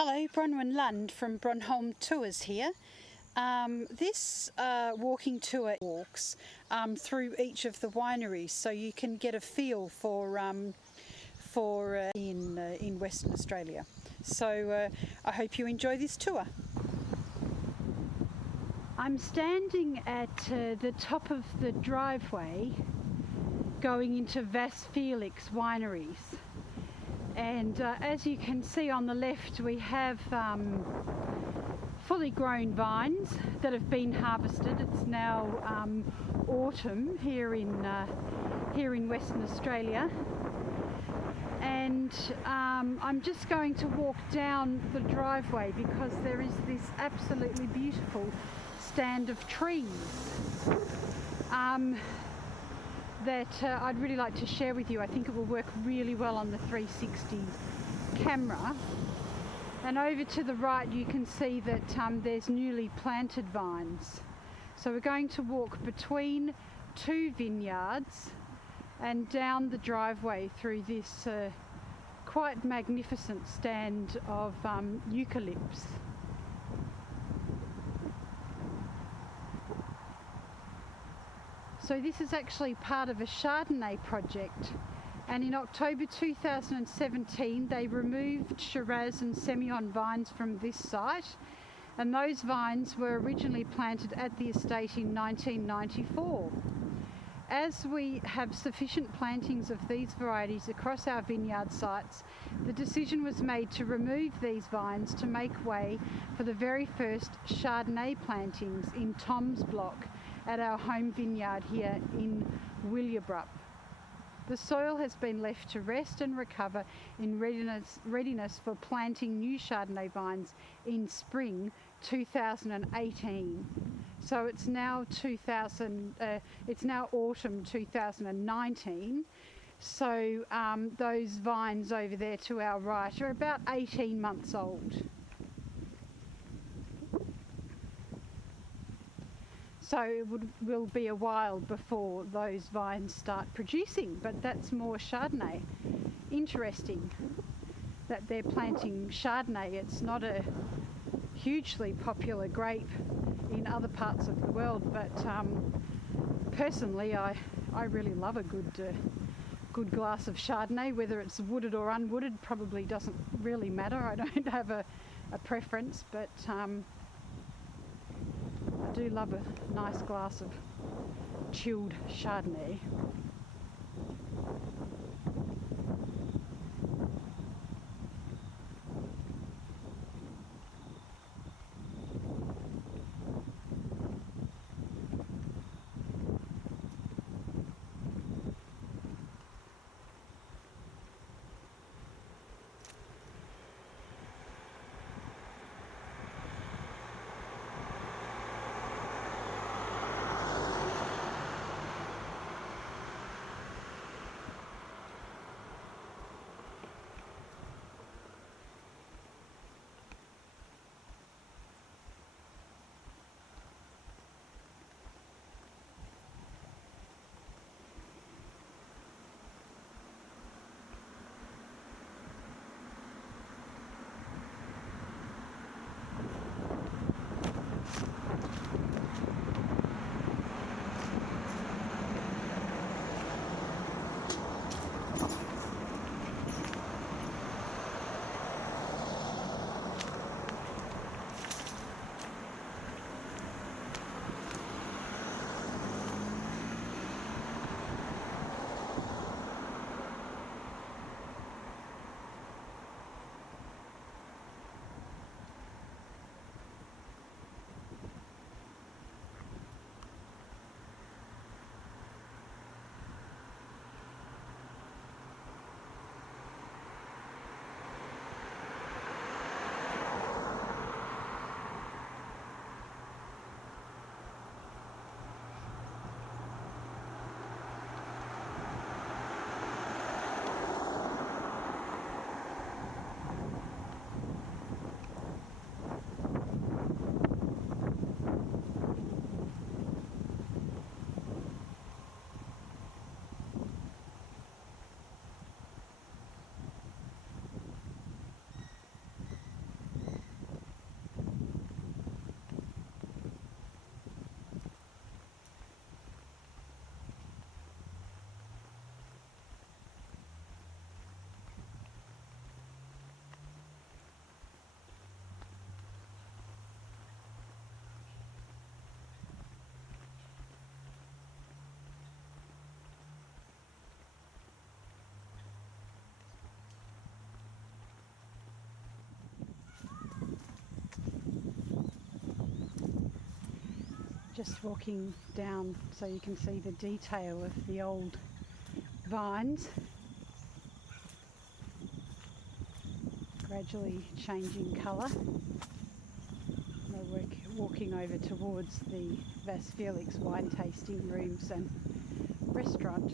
Hello, Bronwynlund from BronHolm Tours here. This walking tour walks through each of the wineries, so you can get a feel for in Western Australia. So I hope you enjoy this tour. I'm standing at the top of the driveway going into Vasse Felix wineries. And as you can see on the left, we have fully grown vines that have been harvested. It's now autumn here in Western Australia, and I'm just going to walk down the driveway because there is this absolutely beautiful stand of trees that I'd really like to share with you. I think it will work really well on the 360 camera. And over to the right you can see that there's newly planted vines. So we're going to walk between two vineyards and down the driveway through this quite magnificent stand of eucalypts. So this is actually part of a Chardonnay project, and in October 2017 they removed Shiraz and Semillon vines from this site, and those vines were originally planted at the estate in 1994. As we have sufficient plantings of these varieties across our vineyard sites, the decision was made to remove these vines to make way for the very first Chardonnay plantings in Tom's Block at our home vineyard here in Willowbrook. The soil has been left to rest and recover in readiness for planting new Chardonnay vines in spring 2018. So it's now autumn 2019. So those vines over there to our right are about 18 months old. So it will be a while before those vines start producing, but that's more Chardonnay. Interesting that they're planting Chardonnay. It's not a hugely popular grape in other parts of the world, but personally I really love a good glass of Chardonnay. Whether it's wooded or unwooded probably doesn't really matter. I don't have a preference, but I do love a nice glass of chilled Chardonnay. Just walking down so you can see the detail of the old vines gradually changing colour. We're walking over towards the Vasse Felix wine tasting rooms and restaurant.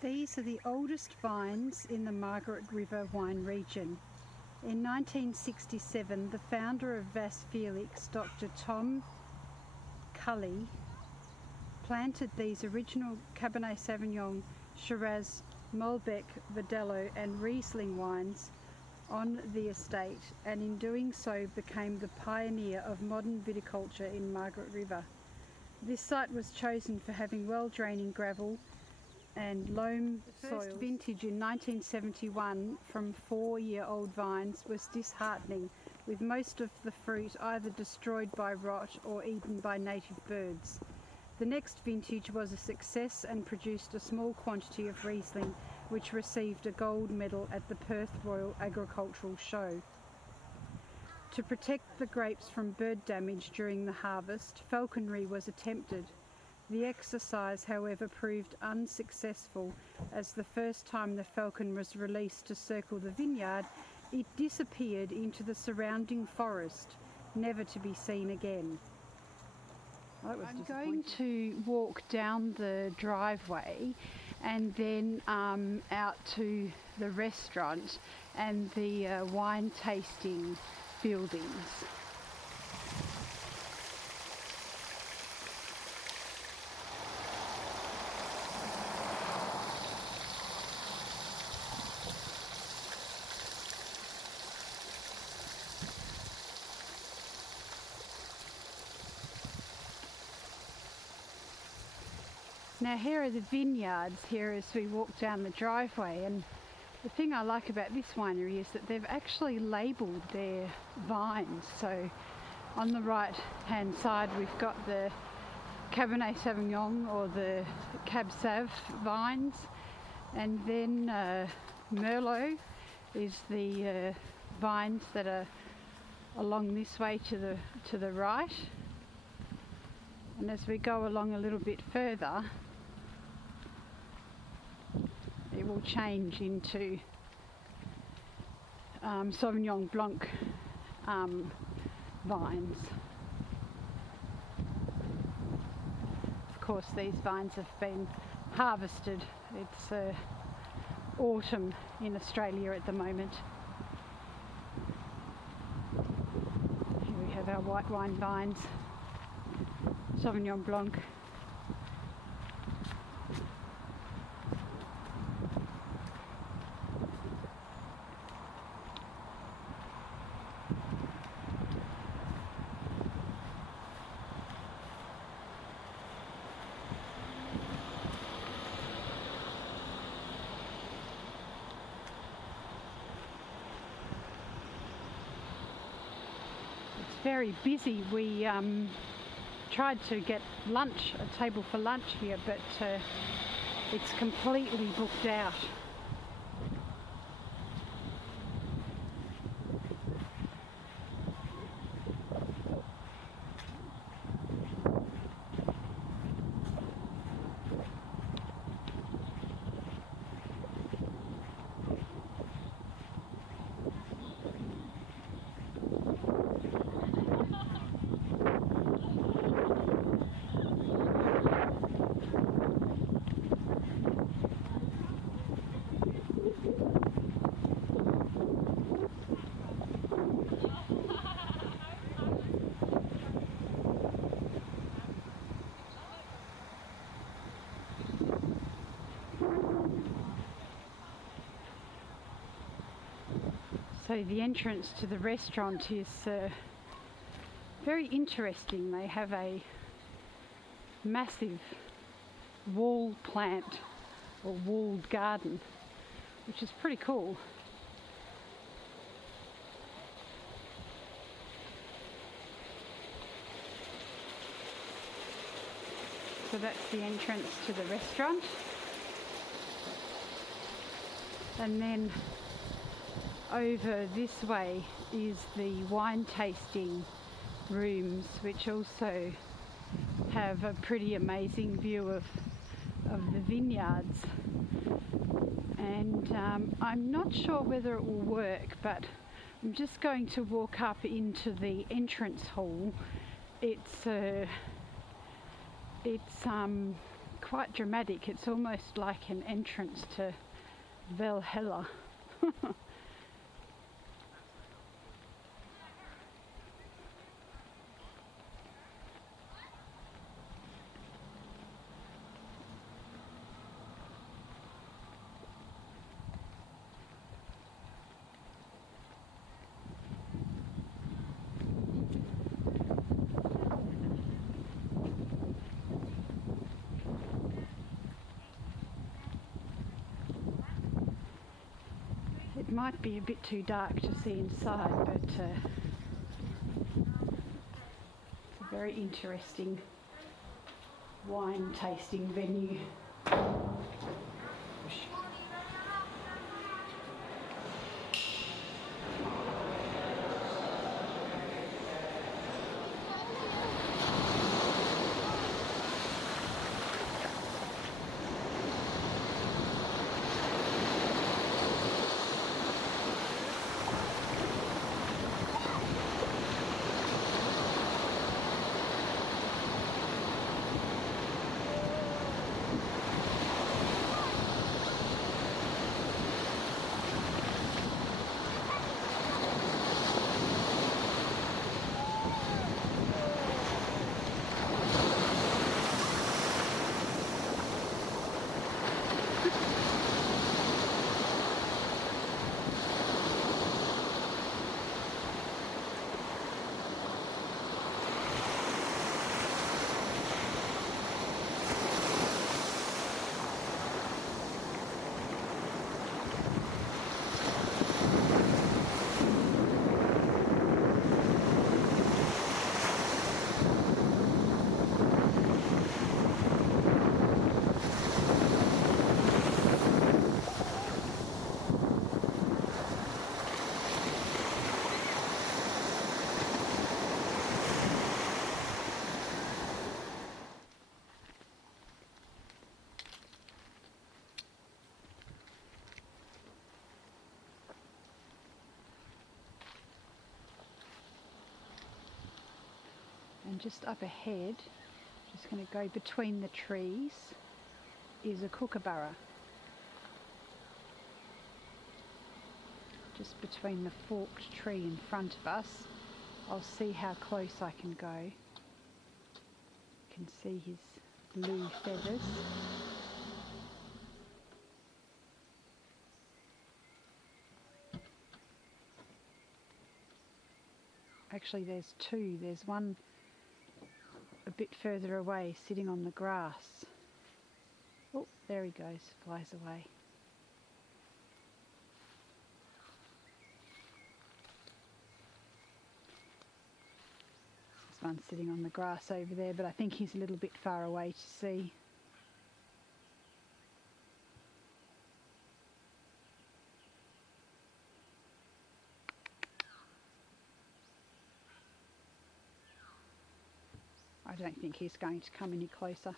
These are the oldest vines in the Margaret River wine region. In 1967, the founder of Vasse Felix, Dr. Tom Cully, planted these original Cabernet Sauvignon, Shiraz, Malbec, Verdelho and Riesling wines on the estate, and in doing so became the pioneer of modern viticulture in Margaret River. This site was chosen for having well-draining gravel and loam soils. The first vintage in 1971 from 4-year-old vines was disheartening, with most of the fruit either destroyed by rot or eaten by native birds. The next vintage was a success and produced a small quantity of Riesling, which received a gold medal at the Perth Royal Agricultural Show. To protect the grapes from bird damage during the harvest, falconry was attempted. The exercise, however, proved unsuccessful, as the first time the falcon was released to circle the vineyard, it disappeared into the surrounding forest, never to be seen again. I'm going to walk down the driveway and then out to the restaurant and the wine tasting buildings. Now here are the vineyards here as we walk down the driveway, and the thing I like about this winery is that they've actually labelled their vines. So on the right hand side we've got the Cabernet Sauvignon or the Cab Sav vines, and then Merlot is the vines that are along this way to the right. And as we go along a little bit further, it will change into Sauvignon Blanc vines. Of course, these vines have been harvested. It's autumn in Australia at the moment. Here we have our white wine vines, Sauvignon Blanc. Very busy. We tried to get lunch, a table for lunch here, but it's completely booked out. So the entrance to the restaurant is very interesting. They have a massive wall plant or walled garden, which is pretty cool. So that's the entrance to the restaurant. And then over this way is the wine tasting rooms, which also have a pretty amazing view of the vineyards. And I'm not sure whether it will work, but I'm just going to walk up into the entrance hall. It's quite dramatic. It's almost like an entrance to Valhalla. It might be a bit too dark to see inside, but it's a very interesting wine tasting venue. And just up ahead, just going to go between the trees, is a kookaburra. Just between the forked tree in front of us. I'll see how close I can go. You can see his blue feathers. Actually, there's two. There's one a bit further away, sitting on the grass. Oh, there he goes, flies away. There's one sitting on the grass over there, but I think he's a little bit far away to see. I don't think he's going to come any closer.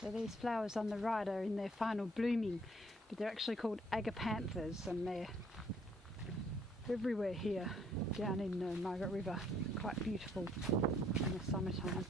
So these flowers on the right are in their final blooming, but they're actually called agapanthus, and they're everywhere here down in the Margaret River. Quite beautiful in the summertime.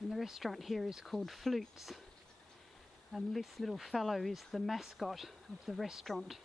And the restaurant here is called Flutes. And this little fellow is the mascot of the restaurant.